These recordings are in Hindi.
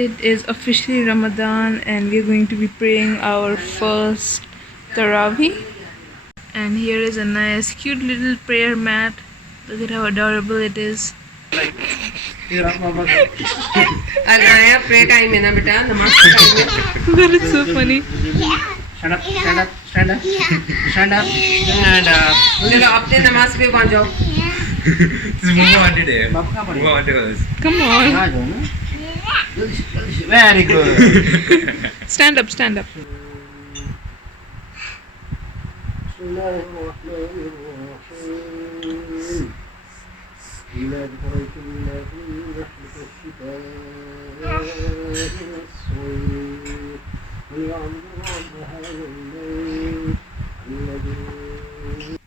It is officially Ramadan and we're going to be praying our first Tarawih. And here is a nice cute little prayer mat. Look at how adorable it is. Anaya, pray time hai na beta, namaz ka time hai. That is so funny. Stand up, stand up, stand up, stand up, stand up. चलो अपने नमाज पे पहुंच जाओ. Come on. Very good. Stand up, stand up.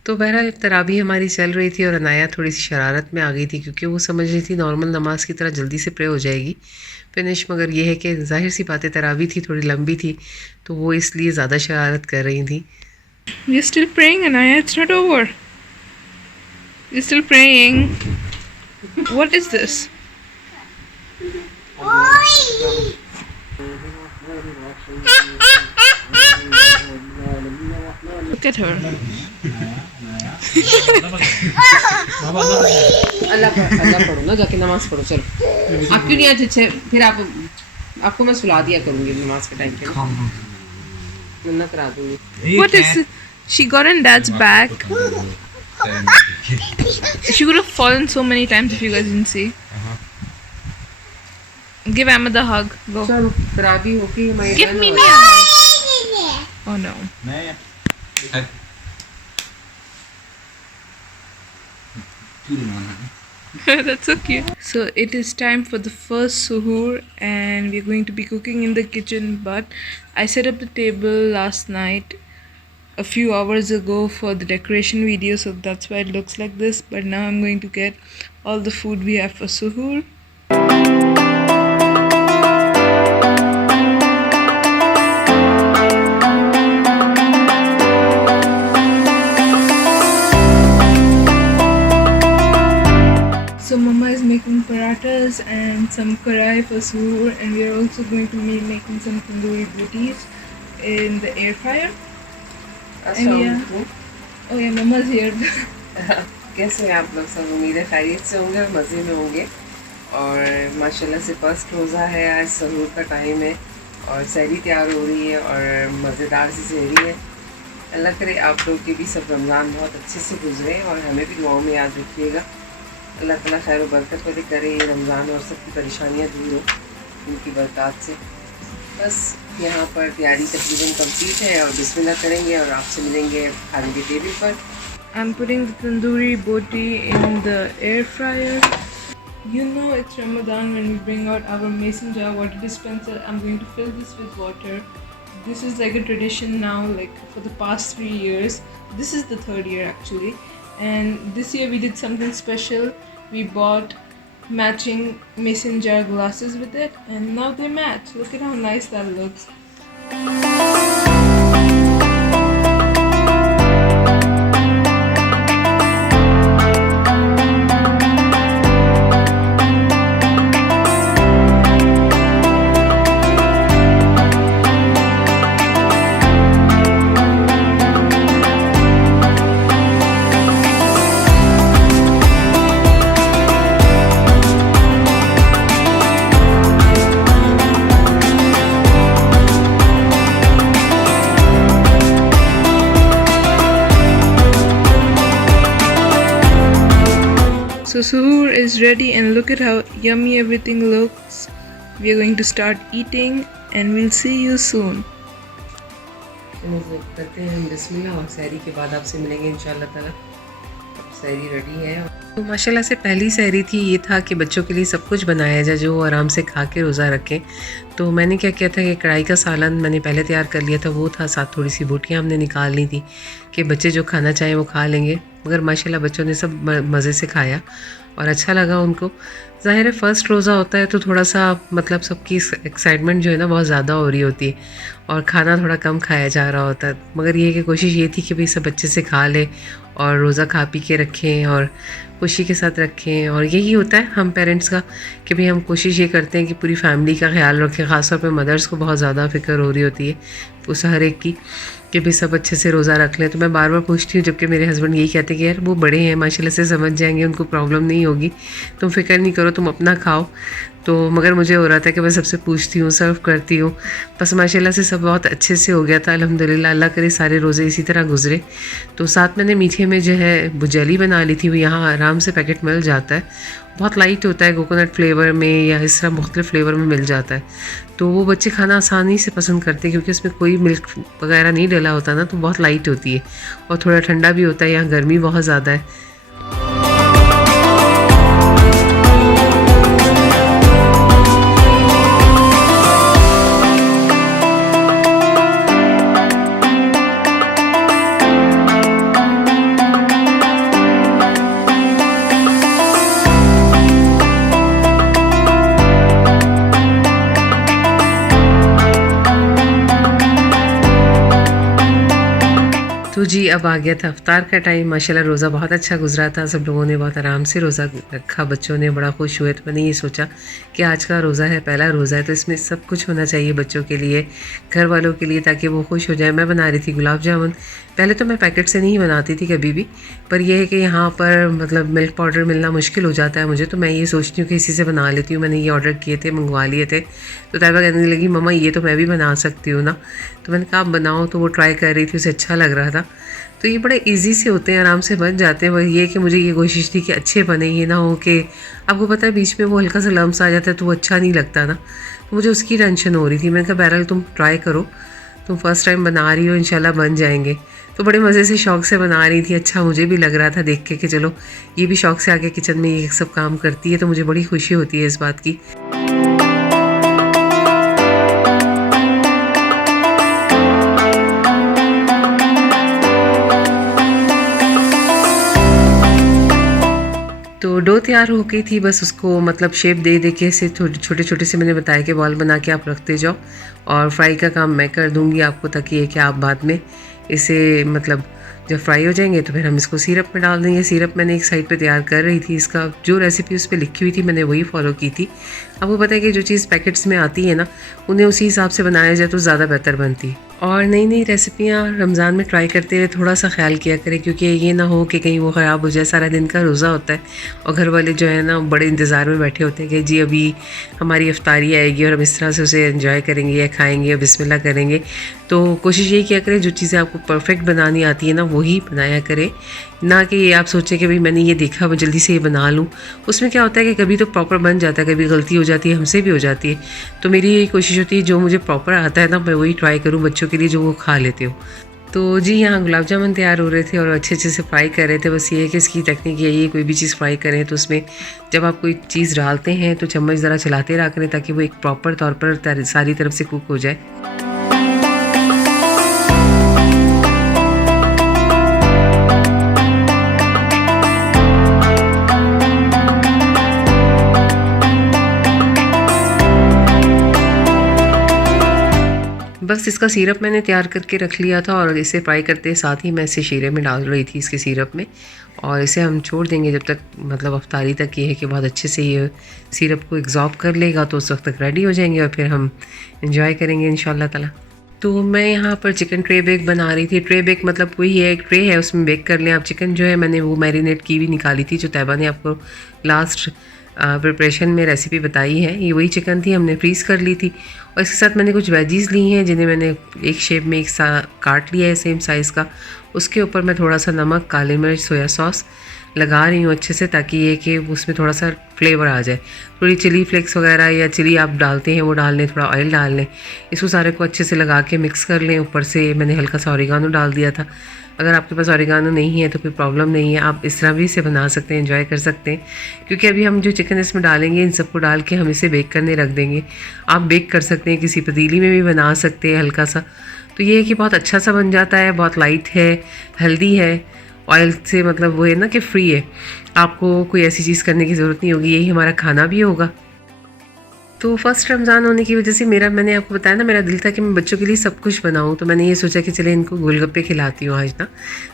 तो बहरहाल तराबी हमारी चल रही थी और अनाया थोड़ी सी शरारत में आ गई थी क्योंकि वो समझ रही थी नॉर्मल नमाज की तरह जल्दी से प्रे हो जाएगी फिनिश, मगर ये है कि जाहिर सी बातें तराबी थी, थोड़ी लंबी थी तो वो इसलिए ज़्यादा शरारत कर रही थी. We're still praying, Anaya. It's not over. We're still praying. What is this? Look at her. अल्लाह पढ़ो ना, जाके नमाज पढ़ो. चलो आप क्यों नहीं आज अच्छे, फिर आपको मैं सुला दिया करूँगी नमाज के टाइम पे, मन्नत करा दूँगी. What is it? She got in Dad's back. She could have fallen so many times if you guys didn't see. Give Ahmed a hug. Go. चलो तराबी होके हमारी Give me a hug. Oh no. That's so cute. So it is time for the first suhoor and we're going to be cooking in the kitchen, but I set up the table last night a few hours ago for the decoration video, so that's why it looks like this. But now I'm going to get all the food we have for suhoor. So Mama is making parathas and some karai for suhoor, and we are also going to be making some tandoori rotis in the air fryer. And yeah. Oh yeah, Mama's here. कैसे हैं आप लोग सब? उम्मीद है खैरियत से होंगे और मज़े में होंगे. और माशाल्लाह से फर्स्ट रोज़ा है, आज सहूर का टाइम है और सहरी तैयार हो रही है और मज़ेदार सी सहरी है. अल्लाह करे आप लोग के भी सब रमज़ान बहुत अच्छे से गुजरे और हमें भी दुआओं में याद रखिएगा. अल्लाह ताला खैर व बरकत वाले करे ये रमज़ान और सबकी परेशानियाँ दूर हो उनकी बरकत से. बस यहाँ पर तैयारी तकरीबन कंप्लीट है और बिस्मिल्लाह करेंगे और आपसे मिलेंगे खाने के टेबल पर. I'm putting the tandoori boti in the air fryer. You know it's Ramadan when we bring out our mason jar water dispenser. I'm going to fill this with water. This is like a tradition now, like for the past 3 years. This is the 3rd year actually. And this year we did something special. We bought matching mason jar glasses with it and now they match. Look at how nice that looks. So suhoor is ready and look at how yummy everything looks. We are going to start eating and we'll see you soon. करते हैं हम बिस्मिल्लाह और सहरी के बाद आपसे मिलेंगे इंशाल्लाह ताला. अब सहरी रेडी है. तो माशाल्लाह से पहली सहरी थी, ये था कि बच्चों के लिए सब कुछ बनाया जाए जो वो आराम से खा के रोज़ा रखें. तो मैंने क्या किया था कि कढ़ाई का सालन मैंने पहले तैयार कर लिया था, वो था, साथ थोड़ी सी बोटियाँ हमने निकाल ली थी कि बच्चे जो खाना चाहें वो खा लेंगे. मगर माशाल्लाह बच्चों ने सब मज़े से खाया और अच्छा लगा उनको. ज़ाहिर है फ़र्स्ट रोज़ा होता है तो थोड़ा सा मतलब सबकी एक्साइटमेंट जो है ना बहुत ज़्यादा हो रही होती है और खाना थोड़ा कम खाया जा रहा होता है. मगर ये कि कोशिश ये थी कि भाई सब अच्छे से खा ले और रोज़ा खा पी के रखें और खुशी के साथ रखें। और यही होता है हम पेरेंट्स का कि भाई हम कोशिश ये करते हैं कि पूरी फैमिली का ख्याल रखें। ख़ासतौर पे मदर्स को बहुत ज़्यादा फ़िक्र हो रही होती है उस हर एक की कि भाई सब अच्छे से रोज़ा रख लें। तो मैं बार बार पूछती हूँ, जबकि मेरे हस्बैंड यही कहते हैं कि यार वो बड़े हैं, माशाल्लाह से समझ जाएंगे, उनको प्रॉब्लम नहीं होगी, तुम फ़िक्र नहीं करो, तुम अपना खाओ। तो मगर मुझे हो रहा था कि मैं सबसे पूछती हूँ, सर्व करती हूँ। बस माशाल्लाह से सब बहुत अच्छे से हो गया था अल्हम्दुलिल्लाह। अल्लाह करे सारे रोज़े इसी तरह गुजरे। तो साथ मैंने मीठे में जो है वो जेली बना ली थी, वो यहाँ आराम से पैकेट मिल जाता है, बहुत लाइट होता है, कोकोनट फ्लेवर में या इस तरह मुख्तलिफ फ्लेवर में मिल जाता है। तो वो बच्चे खाना आसानी से पसंद करते हैं क्योंकि उसमें कोई मिल्क वगैरह नहीं डला होता ना, तो बहुत लाइट होती है और थोड़ा ठंडा भी होता है। यहाँ गर्मी बहुत ज़्यादा है। तो जी अब आ गया था इफ्तार का टाइम। माशाल्लाह रोज़ा बहुत अच्छा गुजरा था, सब लोगों ने बहुत आराम से रोज़ा रखा, बच्चों ने बड़ा खुश हुए। तो मैंने ये सोचा कि आज का रोज़ा है, पहला रोज़ा है, तो इसमें सब कुछ होना चाहिए बच्चों के लिए, घर वालों के लिए, ताकि वो खुश हो जाए। मैं बना रही थी गुलाब जामुन। पहले तो मैं पैकेट से नहीं बनाती थी कभी भी, पर यह है कि यहाँ पर मतलब मिल्क पाउडर मिलना मुश्किल हो जाता है मुझे, तो मैं ये सोचती हूँ कि इसी से बना लेती हूँ। मैंने ये ऑर्डर किए थे, मंगवा लिए थे। तो तैयबा कहने लगी मम्मा ये तो मैं भी बना सकती हूँ ना। तो मैंने कहा आप बनाओ। तो वो ट्राई कर रही थी, उसे अच्छा लग रहा था। तो ये बड़े इजी से होते हैं, आराम से बन जाते हैं। वही ये कि मुझे ये कोशिश थी कि अच्छे बने, ये ना हो कि आपको पता है बीच में वो हल्का सा लम्स आ जाता है तो वो अच्छा नहीं लगता ना। तो मुझे उसकी टेंशन हो रही थी। मैंने कहा बहरहाल तुम ट्राई करो, तुम फर्स्ट टाइम बना रही हो, इंशाल्लाह बन जाएंगे। तो बड़े मज़े से शौक़ से बना रही थी। अच्छा मुझे भी लग रहा था देख के कि चलो ये भी शौक़ से आके किचन में ये सब काम करती है, तो मुझे बड़ी खुशी होती है इस बात की। तो डो तैयार हो गई थी, बस उसको मतलब शेप दे दे के से छोटे छोटे से मैंने बताया कि बॉल बना के आप रखते जाओ, और फ्राई का काम मैं कर दूंगी आपको, ताकि ये कि आप बाद में इसे मतलब जब फ्राई हो जाएंगे तो फिर हम इसको सिरप में डाल देंगे। सिरप मैंने एक साइड पे तैयार कर रही थी, इसका जो रेसिपी उस पर लिखी हुई थी मैंने वही फॉलो की थी। अब वो पता है कि जो चीज़ पैकेट्स में आती है ना, उन्हें उसी हिसाब से बनाया जाए तो ज़्यादा बेहतर बनती है। और नई नई रेसिपियाँ रमज़ान में ट्राई करते हुए थोड़ा सा ख्याल किया करें, क्योंकि ये ना हो कि कहीं वो ख़राब हो जाए। सारा दिन का रोज़ा होता है और घर वाले जो है ना बड़े इंतज़ार में बैठे होते हैं कि जी अभी हमारी इफ्तारी आएगी और हम इस तरह से उसे एंजॉय करेंगे या खाएंगे या बिस्मिल्लाह करेंगे। तो कोशिश यही किया करें जो चीज़ें आपको परफेक्ट बनानी आती है ना वही बनाया करें, ना कि ये आप सोचें कि भाई मैंने ये देखा मैं जल्दी से ये बना लूँ। उसमें क्या होता है कि कभी तो प्रॉपर बन जाता है, कभी गलती हो जाती है, हमसे भी हो जाती है। तो मेरी यही कोशिश होती है जो मुझे प्रॉपर आता है ना मैं वही ट्राई करूँ बच्चों के लिए जो वो खा लेते हो। तो जी यहाँ गुलाब जामुन तैयार हो रहे थे और अच्छे अच्छे से फ्राई कर रहे थे। बस ये है कि इसकी टेक्निक यही है, कोई भी चीज़ फ्राई करें तो उसमें जब आप कोई चीज़ डालते हैं तो चम्मच ज़रा चलाते रहा करें, ताकि वो एक प्रॉपर तौर पर सारी तरफ से कुक हो जाए। बस इसका सिरप मैंने तैयार करके रख लिया था और इसे फ्राई करते साथ ही मैं इसे शीरे में डाल रही थी इसके सिरप में, और इसे हम छोड़ देंगे जब तक मतलब अफ्तारी तक। ये है कि बहुत अच्छे से ये सिरप को एग्जॉर्ब कर लेगा तो उस वक्त तक रेडी हो जाएंगे और फिर हम इंजॉय करेंगे इंशाल्लाह ताला। तो मैं यहाँ पर चिकन ट्रे बेक बना रही थी। ट्रे बेक मतलब वही है, एक ट्रे है उसमें बेक कर लें आप। चिकन जो है मैंने वो मैरिनेट की भी निकाली थी जो तैयबा ने आपको लास्ट प्रिपरेशन में रेसिपी बताई है। ये वही चिकन थी, हमने फ्रीज़ कर ली थी। और इसके साथ मैंने कुछ वेजीज़ ली हैं जिन्हें मैंने एक शेप में एक सा काट लिया है सेम साइज़ का। उसके ऊपर मैं थोड़ा सा नमक, काली मिर्च, सोया सॉस लगा रही हूँ अच्छे से, ताकि ये कि उसमें थोड़ा सा फ्लेवर आ जाए। थोड़ी चिली फ्लेक्स वगैरह या चिली आप डालते हैं वो डाल लें, थोड़ा ऑयल डाल लें। इसको सारे को अच्छे से लगा के मिक्स कर लें। ऊपर से मैंने हल्का सा ऑरिगानो डाल दिया था। अगर आपके पास ऑरिगानो नहीं है तो कोई प्रॉब्लम नहीं है, आप इस तरह भी इसे बना सकते हैं, एंजॉय कर सकते हैं। क्योंकि अभी हम जो चिकन इसमें डालेंगे इन सबको डाल के हम इसे बेक करने रख देंगे। आप बेक कर सकते हैं, किसी पतीली में भी बना सकते हैं हल्का सा। तो ये है कि बहुत अच्छा सा बन जाता है, बहुत लाइट है, हेल्दी है, ऑयल से मतलब वो है ना कि फ्री है। आपको कोई ऐसी चीज़ करने की ज़रूरत नहीं होगी, यही हमारा खाना भी होगा। तो फर्स्ट रमज़ान होने की वजह से मैंने आपको बताया ना, मेरा दिल था कि मैं बच्चों के लिए सब कुछ बनाऊं। तो मैंने ये सोचा कि चले इनको गोलगप्पे खिलाती हूँ आज ना,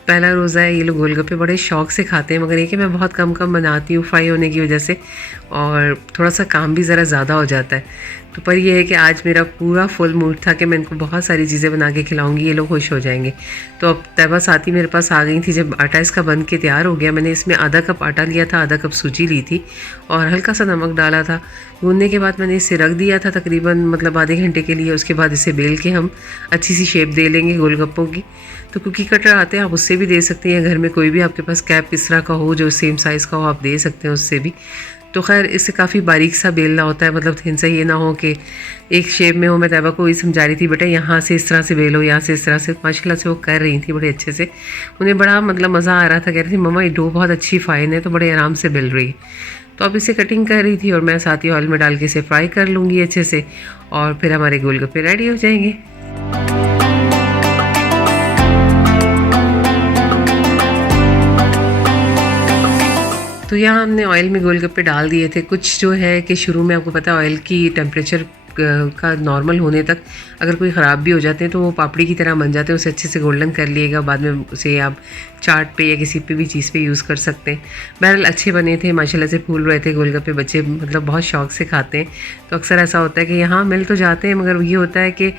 पहला रोज़ा है। ये लोग गोलगप्पे बड़े शौक़ से खाते हैं, मगर ये कि मैं बहुत कम कम बनाती हूँ फ्राई होने की वजह से, और थोड़ा सा काम भी ज़रा ज़्यादा हो जाता है। तो पर यह है कि आज मेरा पूरा फुल मूड था कि मैं इनको बहुत सारी चीज़ें बना के खिलाऊंगी, ये लोग खुश हो जाएंगे। तो अब तैयबा साथ ही मेरे पास आ गई थी। जब आटा इसका बन के तैयार हो गया, मैंने इसमें आधा कप आटा लिया था, आधा कप सूजी ली थी और हल्का सा नमक डाला था। गूंदने के बाद मैंने इसे रख दिया था तकरीबन मतलब आधे घंटे के लिए। उसके बाद इसे बेल के हम अच्छी सी शेप दे लेंगे गोलगप्पों की। तो कुकी कटर आते हैं, आप उससे भी दे सकते हैं, घर में कोई भी आपके पास कैप इस तरह का हो जो सेम साइज़ का हो, आप दे सकते हैं उससे भी। तो खैर इससे काफ़ी बारीक सा बेलना होता है, मतलब थिन सा, ये ना हो कि एक शेप में हो। मैं तैयबा को ये समझा रही थी, बेटा यहाँ से इस तरह से बेलो, यहाँ से इस तरह से। माशाल्लाह से वो कर रही थी बड़े अच्छे से, उन्हें बड़ा मतलब मज़ा आ रहा था। कह रही थी मम्मा ये डो बहुत अच्छी फाइन है, तो बड़े आराम से बेल रही। तो अब इसे कटिंग कर रही थी और मैं साथ ही ऑयल में डाल के इसे फ्राई कर लूँगी अच्छे से, और फिर हमारे गोलगप्पे रेडी हो जाएंगे। तो यहाँ हमने ऑयल में गोलगप्पे डाल दिए थे। कुछ जो है कि शुरू में आपको पता है ऑयल की टेम्परेचर का नॉर्मल होने तक अगर कोई ख़राब भी हो जाते हैं तो वो पापड़ी की तरह बन जाते हैं। उसे अच्छे से गोल्डन कर लिएगा, बाद में उसे आप चाट पे या किसी पे भी चीज़ पे यूज़ कर सकते हैं। बहरहाल अच्छे बने थे, माशाल्लाह से फूल रहे थे गोलगप्पे, बच्चे मतलब बहुत शौक़ से खाते हैं। तो अक्सर ऐसा होता है कि यहाँ मिल तो जाते हैं, मगर ये होता है कि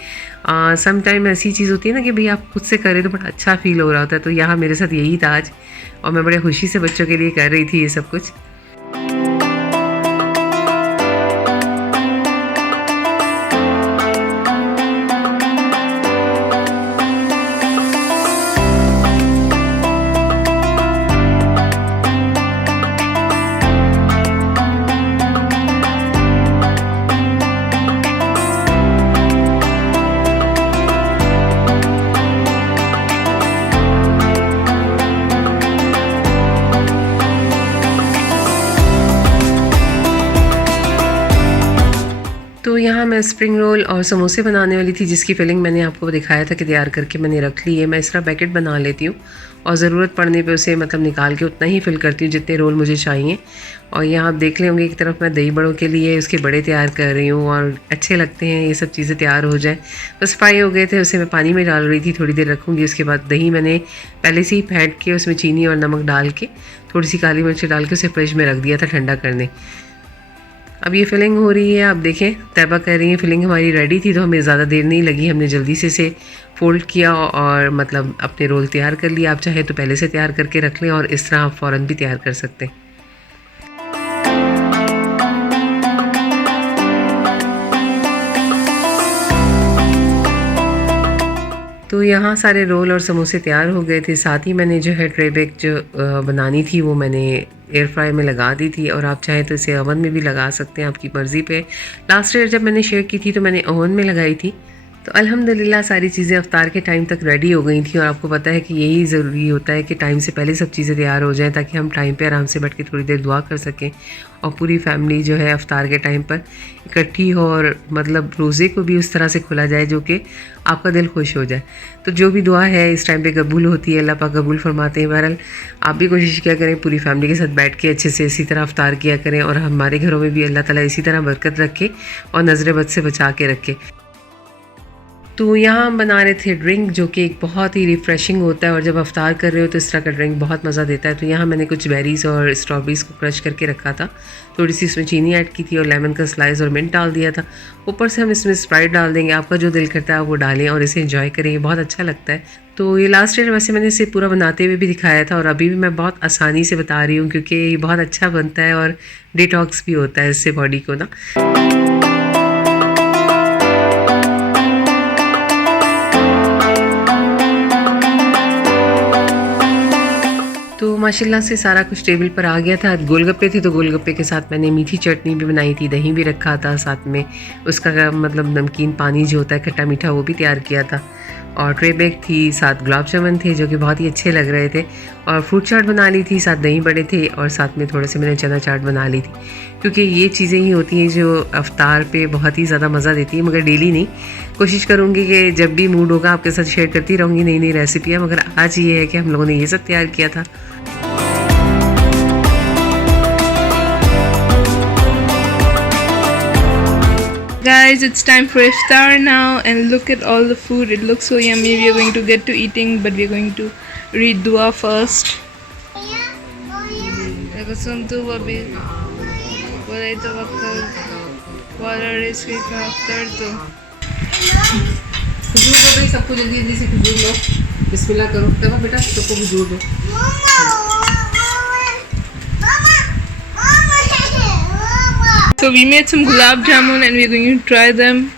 सम टाइम ऐसी चीज़ होती है ना कि भाई आप खुद से करें तो बड़ा अच्छा फ़ील हो रहा होता है। तो यहाँ मेरे साथ यही था आज, और मैं बड़े खुशी से बच्चों के लिए कर रही थी ये सब कुछ। तो यहाँ मैं स्प्रिंग रोल और समोसे बनाने वाली थी, जिसकी फिलिंग मैंने आपको दिखाया था कि तैयार करके मैंने रख ली है। मैं इस तरह पैकेट बना लेती हूँ और ज़रूरत पड़ने पे उसे मतलब निकाल के उतना ही फिल करती हूँ जितने रोल मुझे चाहिए। और यहाँ आप देख लेंगे एक तरफ मैं दही बड़ों के लिए उसके बड़े तैयार कर रही हूँ, और अच्छे लगते हैं ये सब चीज़ें तैयार हो जाए। बस फ्राई हो गए थे, उसे मैं पानी में डाल रही थी, थोड़ी देर रखूँगी। उसके बाद दही मैंने पहले से ही फेंट के उसमें चीनी और नमक डाल के थोड़ी सी काली मिर्च डाल के उसे फ्रिज में रख दिया था ठंडा करने। अब ये फिलिंग हो रही है, आप देखें तैयबा कह रही है फिलिंग हमारी रेडी थी, तो हमें ज़्यादा देर नहीं लगी। हमने जल्दी से इसे फ़ोल्ड किया और मतलब अपने रोल तैयार कर लिया। आप चाहे तो पहले से तैयार करके रख लें, और इस तरह आप फ़ौरन भी तैयार कर सकते हैं। तो यहाँ सारे रोल और समोसे तैयार हो गए थे। साथ ही मैंने जो है ट्रे बेक जो बनानी थी वो मैंने एयर फ्राई में लगा दी थी, और आप चाहें तो इसे ओवन में भी लगा सकते हैं, आपकी मर्ज़ी पे। लास्ट ईयर जब मैंने शेयर की थी तो मैंने ओवन में लगाई थी। तो अल्हम्दुलिल्लाह सारी चीज़ें अफ्तार के टाइम तक रेडी हो गई थी, और आपको पता है कि यही ज़रूरी होता है कि टाइम से पहले सब चीज़ें तैयार हो जाएं, ताकि हम टाइम पे आराम से बैठ के थोड़ी देर दुआ कर सकें, और पूरी फैमिली जो है अफ्तार के टाइम पर इकट्ठी हो, और मतलब रोज़े को भी उस तरह से खुला जाए जो कि आपका दिल खुश हो जाए। तो जो भी दुआ है इस टाइम पे कबूल होती है, अल्लाह पाक कबूल फरमाते हैं। बहरहाल आप भी कोशिश किया करें, पूरी फैमिली के साथ बैठ के अच्छे से इसी तरह अफ्तार किया करें, और हमारे घरों में भी अल्लाह ताला इसी तरह बरकत रखे और नज़र बद से बचा के रखे। तो यहाँ हम बना रहे थे ड्रिंक, जो कि एक बहुत ही रिफ़्रेशिंग होता है, और जब अफ्तार कर रहे हो तो इस तरह का ड्रिंक बहुत मज़ा देता है। तो यहाँ मैंने कुछ बेरीज़ और स्ट्रॉबेरीज़ को क्रश करके रखा था, थोड़ी सी इसमें चीनी ऐड की थी, और लेमन का स्लाइस और मिंट डाल दिया था। ऊपर से हम इसमें स्प्राइट डाल देंगे, आपका जो दिल करता है वो डालें और इसे एंजॉय करें, ये बहुत अच्छा लगता है। तो ये लास्ट ईयर वैसे मैंने इसे पूरा बनाते हुए भी दिखाया था, और अभी भी मैं बहुत आसानी से बता रही हूँ क्योंकि ये बहुत अच्छा बनता है और डिटॉक्स भी होता है इससे बॉडी को ना। तो माशाल्लाह से सारा कुछ टेबल पर आ गया था। गोलगप्पे थे तो गोलगप्पे के साथ मैंने मीठी चटनी भी बनाई थी, दही भी रखा था साथ में, उसका मतलब नमकीन पानी जो होता है खट्टा मीठा वो भी तैयार किया था, और ट्रे बेक थी, साथ गुलाब जामुन थे जो कि बहुत ही अच्छे लग रहे थे, और फ्रूट चाट बना ली थी, साथ दही बड़े थे, और साथ में थोड़े से मैंने चना चाट बना ली थी। क्योंकि ये चीज़ें ही होती हैं जो अफ्तार पे बहुत ही ज़्यादा मज़ा देती है, मगर डेली नहीं। कोशिश करूँगी कि जब भी मूड होगा आपके साथ शेयर करती रहूँगी नई नई रेसिपियाँ, मगर आज ये है कि हम लोगों ने ये सब तैयार किया था। Guys, it's time for iftar now, and look at all the food. It looks so yummy. We are going to get to eating, but we are going to read dua first. Kuntu wabi walay tawakkal wala rizqika aftartu. खजूर दो भाई, सबको जल्दी जल्दी से खजूर लो, बिस्मिल्लाह करो। देखो बेटा, सबको खजूर दो। So we made some gulab jamun and we're going to try them.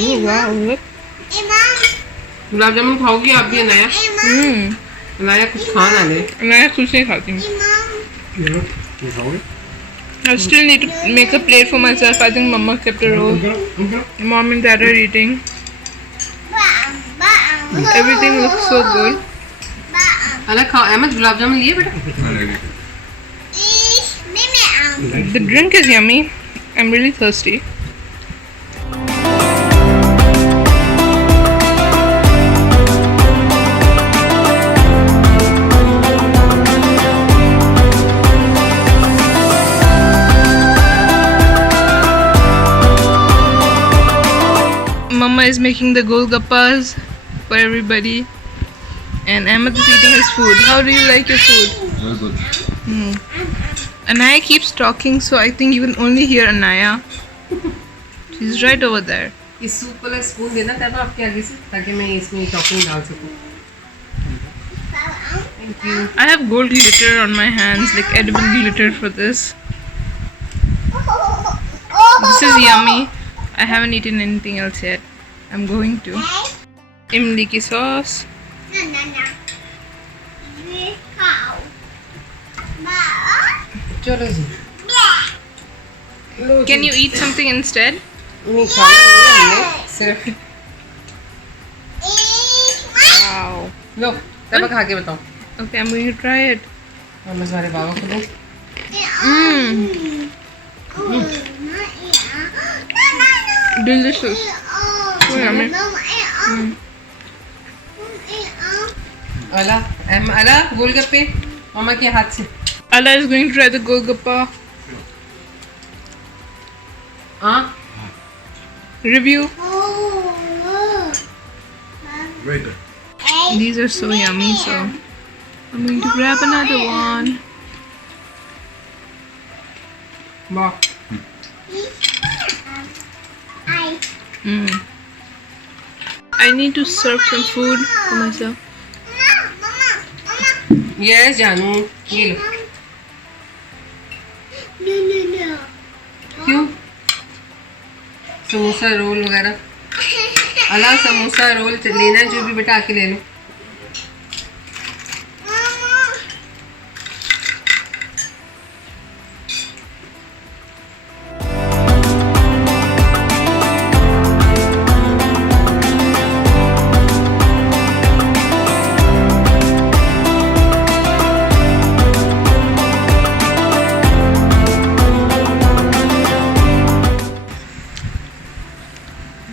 Oh wow, look. Gulab jamun खाओगी आप भी अनाया? अनाया कुछ खाना ले। मैं कुछ नहीं खाती हूँ. I still need to make a plate for myself. I think Mama kept a roll. Mom and Dad are eating. Everything looks so good. अलग खाओ। अहमद गुलाब जामुन लिए बेटा? The drink is yummy. I'm really thirsty. Mama is making the golgappas for everybody, and Ahmed is eating his food. How do you like your food? Very good. Anaya keeps talking, so I think you can only hear Anaya. She's right over there. ये सूप वाला स्पून देना तब आपके आगे से, ताकि मैं इसमें टॉपिंग डाल सकूं। Thank you. I have gold glitter on my hands, like edible glitter for this. This is yummy. I haven't eaten anything else yet. I'm going to. Imli ki sauce. चलो जी। Can you eat something instead? नहीं खाना नहीं है हमने, सिर्फ Wow. लो तब खा के बताओ। Okay, I'm going to try it. और मैं तुम्हारे बाबा को दूँ। Delicious. So yummy. अला गोलगप्पे मामा के हाथ से। Allah is going to try the golgappa. हाँ Review. Very good. These are so yummy, so I'm going to grab another one. वाह। I need to serve some food for myself. Yes जानू, ये लो। क्यों? समोसा रोल वगैरह। अला समोसा रोल लेना है जो भी बेटा आके ले लो।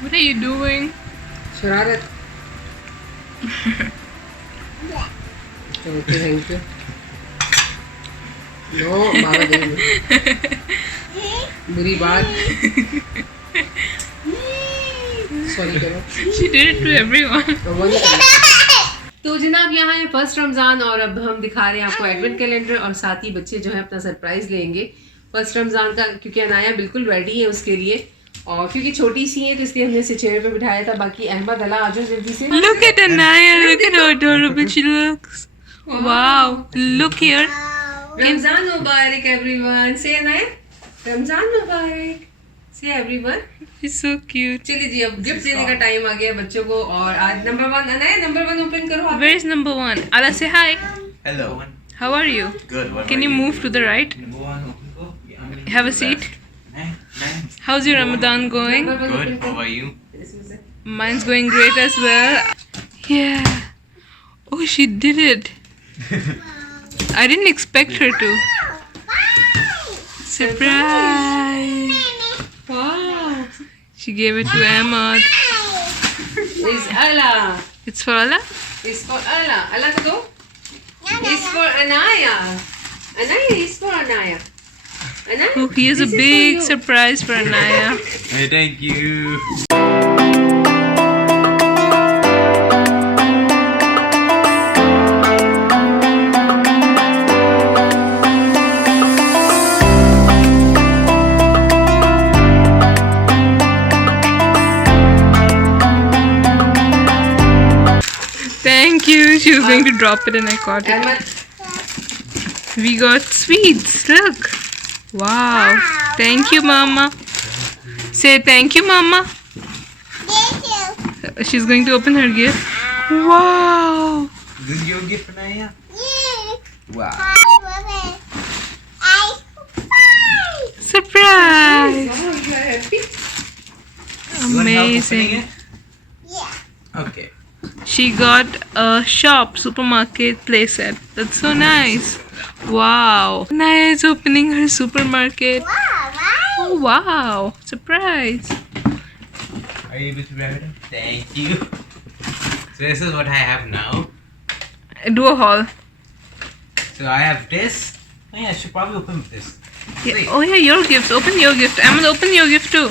What are you doing? शरारत। Okay thank you. नो बाबा दे दो। बुरी बात। सॉरी करो। She did it to everyone. तो जनाब यहाँ है फर्स्ट रमज़ान और अब हम दिखा रहे हैं आपको एडवेंट कैलेंडर और साथ ही बच्चे जो है अपना सरप्राइज लेंगे फर्स्ट रमज़ान का, क्योंकि अनाया बिल्कुल रेडी है उसके लिए और क्योंकि छोटी सी है तो इसलिए हमने इसे चेयर पे बिठाया था। बाकी अहमद अला आ जाओ जल्दी से। Look at Anaya. Look at how adorable she looks. Wow. Look here. Ramzan Mubarak everyone. से अनाया रमज़ान मुबारक से एवरीवन। She's so cute. चलिए जी अब गिफ्ट देने का टाइम आ गया बच्चों को और आज नंबर 1 अनाया नंबर 1 ओपन करो आप। Where is number 1? Allah, say hi. Hello. How are you? Good. What Can you move to the right? Have a seat. How's your Ramadan going? Good. How about you? Mine's going great as well. Yeah. Oh, she did it. I didn't expect her to. Surprise. Wow. She gave it to Ahmad. Is Ala. It's for Allah? Is for Ala. Ala को दो. Is for Anaya. Anaya is for Anaya. Anaya, Oh, he has a this is for big you. surprise for Anaya. Hey, thank you. Thank you. She was going to drop it and I caught it. Ahmed, We got sweets. Look. Wow. Thank you, Mama. Say thank you, Mama. She's going to open her gift. Wow. This is your gift, Anaya? Wow. Surprise. wow, you are happy? You want help opening Amazing. it? Okay. She got a shop, supermarket playset. That's so nice. Wow. Naya is opening her supermarket. Oh, wow. Surprise. Are you able to grab it? Thank you. So this is what I have now. Do a haul. So I have this. Oh yeah, I should probably open this. Yeah. Wait. Oh, yeah, your gift. Open your gift. I'm gonna open your gift too.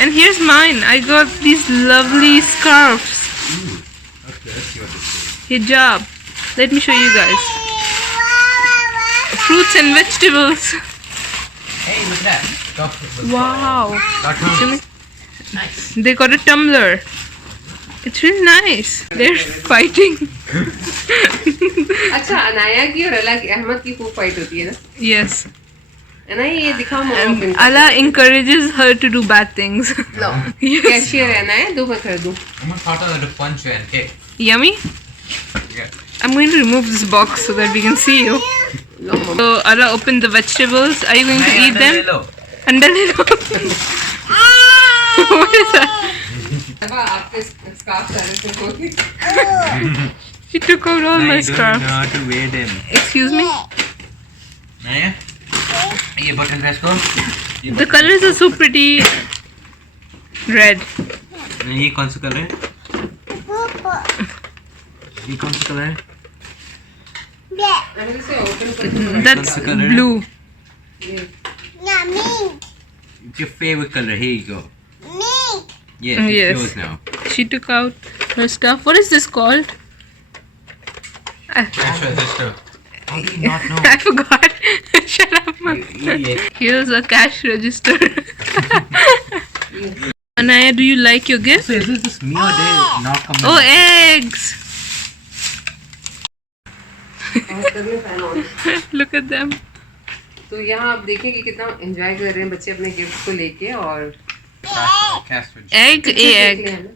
And here's mine. I got these lovely scarves. Ooh. Okay, let's see what this is. Hijab. Let me show you guys. Fruits and vegetables. Hey, look at that. Wow. Show me. Nice. They got a tumbler. It's really nice. They're fighting. अच्छा अनाया की और अला की अहमद की खूब फाइट होती है ना Yes. अनाया ये दिखाओ मम्मा And pin Allah encourages her to do bad things. Low Yes. Cashier है अनाया दो मैं कर दूं I'm gonna start out with a punch and kick. Yummy? Yeah. I'm going to remove this box so that we can see you. Low mamma So Allah opened the vegetables. Are you going to eat them? Hello. Andalilo. What is that? अब आपके स्कार्फ सारे से खोल She took out all my I don't know scarves. how to wear them. Excuse me? Naya? ये button press को. ये The colors are so pretty. Red. ये कौन सा कलर है? ये कौन सा कलर है? अभी इसे ओपन कर That's the color? blue. It's your favorite color. Here you go. Yes, it's Yes. yours now. She took out her stuff. What is this called? Cash register. How do you not know? I forgot. Shut up, Mom. You idiot. Here's a cash register. Anaya, do you like your gift? So is this just me or they not come? Oh, eggs! Fan on Look at them. तो यहाँ आप देखें कि कितना एंजॉय कर रहे हैं बच्चे अपने गिफ्ट को लेके और Cash register. Egg, a egg.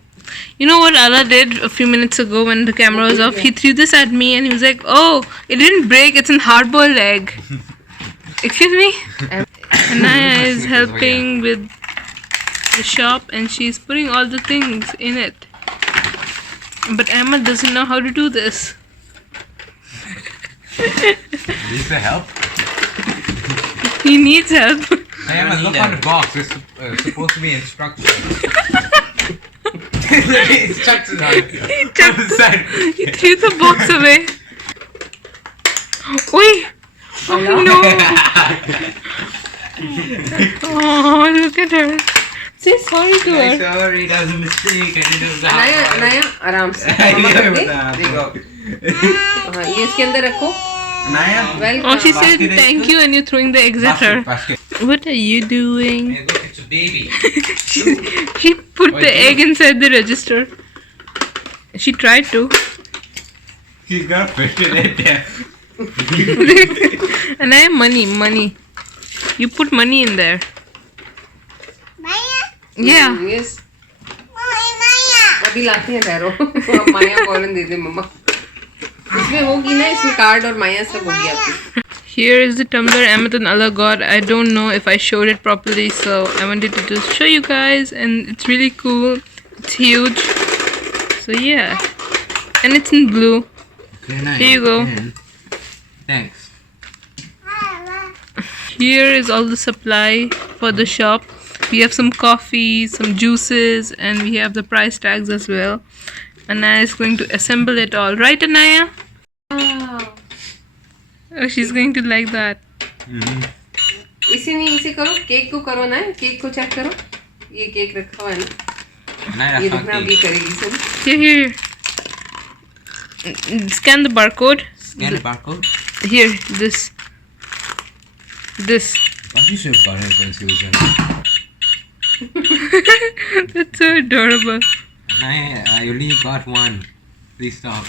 You know what Allah did a few minutes ago when the camera was off? He threw this at me and he was like, oh, it didn't break, it's a hard-boiled egg. Excuse me? Anaya is helping with the shop and she's putting all the things in it. But Ahmed doesn't know how to do this. Needs the help? He needs help. I am look on the box. It's supposed to be instructions. Instructions on it. On the side. He threw the box away. Oi! Oh no! Oh, look at her. Say sorry to I'm her. sorry, that was a mistake. I didn't know Anaya that. Anaya आराम से मम्मा Yeah, कर दे but, देखो हाँ ये इसके अंदर रखो Naya? Welcome Oh, she said Basket is thank good. you and you're throwing the eggs at her. Basket. What are you doing? Hey, look, it's a baby. She put What the do you- egg inside the register. She tried to. She's gonna put it in there. And I have money. You put money in there. Yeah. Yes अभी लाते हैं ठहरो आप माया फौरन दे दे मम्मा इसमें होगी ना इसमें कार्ड और माया सब होगी आपकी Here is the tumbler Ahmed and Allah got. I don't know if I showed it properly, so I wanted to just show you guys. And it's really cool. It's huge. So yeah. And it's in blue. Okay, nice. Here you go. Thanks. Here is all the supply for the shop. We have some coffee, some juices, and we have the price tags as well. Anaya is going to assemble it all. Right, Anaya? Oh, she's going to like that. इसे नहीं, इसे करो, केक को करो ना, केक को चेक करो, ये केक रखा हुआ है ना, नहीं ये रखा देखना अब ये करेगी सुन। Here. Scan the barcode. Scan the barcode. Here, this. This. Why you should have got headphones, Susan? That's so adorable. I only got one. Please stop.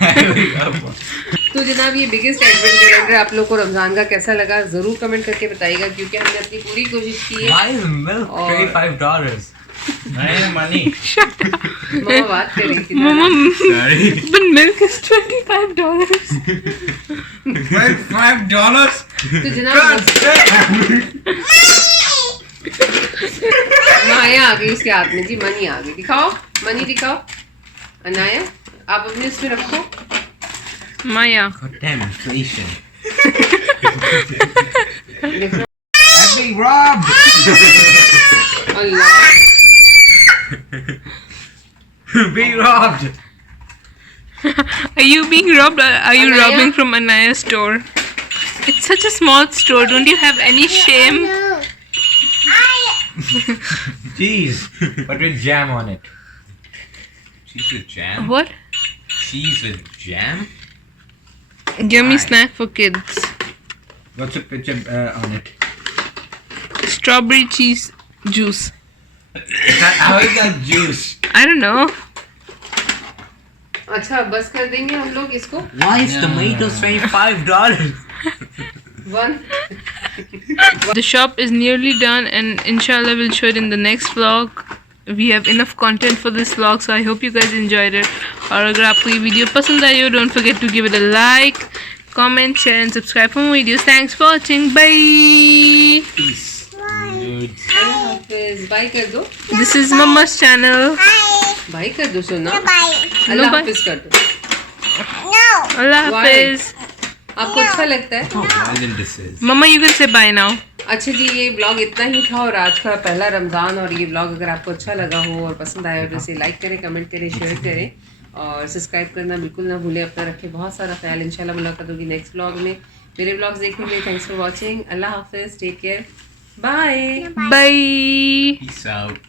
I only got one. तो जनाब ये बिगेस्ट एडवेंट कैलेंडर आप लोग को रमज़ान का कैसा लगा ज़रूर कमेंट करके बताइएगा, क्योंकि हमने अपनी पूरी कोशिश की है। Why is milk $25? नहीं money. मामा बात कर रही थी ना। Mama, Sorry. but milk is $25. $5? तो जनाब माया आ गई उसके हाथ में जी, मनी आ गई, दिखाओ मनी दिखाओ। अनाया आप अपने उसमें रखो। Maya. God damn inflation. देखो I'm being robbed. Allah, Being robbed. Are you being robbed or are you Anaya? robbing from Anaya's store? It's such a small store. Don't you have any shame? Cheese, but with jam on it. Cheese with jam? What? Cheese with jam? Yummy Why? snack for kids. What's a picture on it? Strawberry cheese juice. How is that juice? I don't know. अच्छा बस कर देंगे हम लोग इसको। Why is tomatoes $25? One The shop is nearly done and inshallah we'll show it in the next vlog. We have enough content for this vlog, so I hope you guys enjoyed it. और अगर आपको ये वीडियो पसंद आई हो, don't forget to give it a like, comment, share and subscribe for more videos. Thanks for watching. Bye. Peace. Dude. Hafiz, bye कर दो, This is Mama's channel. Bye कर दो सोना, No, अल्लाह bye. हाफिज कर दो। Allah Why? Hafiz. आपको अच्छा लगता है? How violent this is. Mama, you can say bye now. अच्छा जी, ये ब्लॉग इतना ही था और आज का पहला रमज़ान, और ये ब्लॉग अगर आपको अच्छा लगा हो और पसंद आया हो तो इसे लाइक करें, कमेंट करें, शेयर करें और सब्सक्राइब करना बिल्कुल ना भूलें। अपना रखें बहुत सारा ख्याल। इंशाल्लाह मुलाकात होगी नेक्स्ट ब्लॉग में। मेरे ब्लॉग्स देखने के लिए थैंक्स फॉर वॉचिंग। अल्लाह हाफिज़, take care, bye. Bye. Peace out.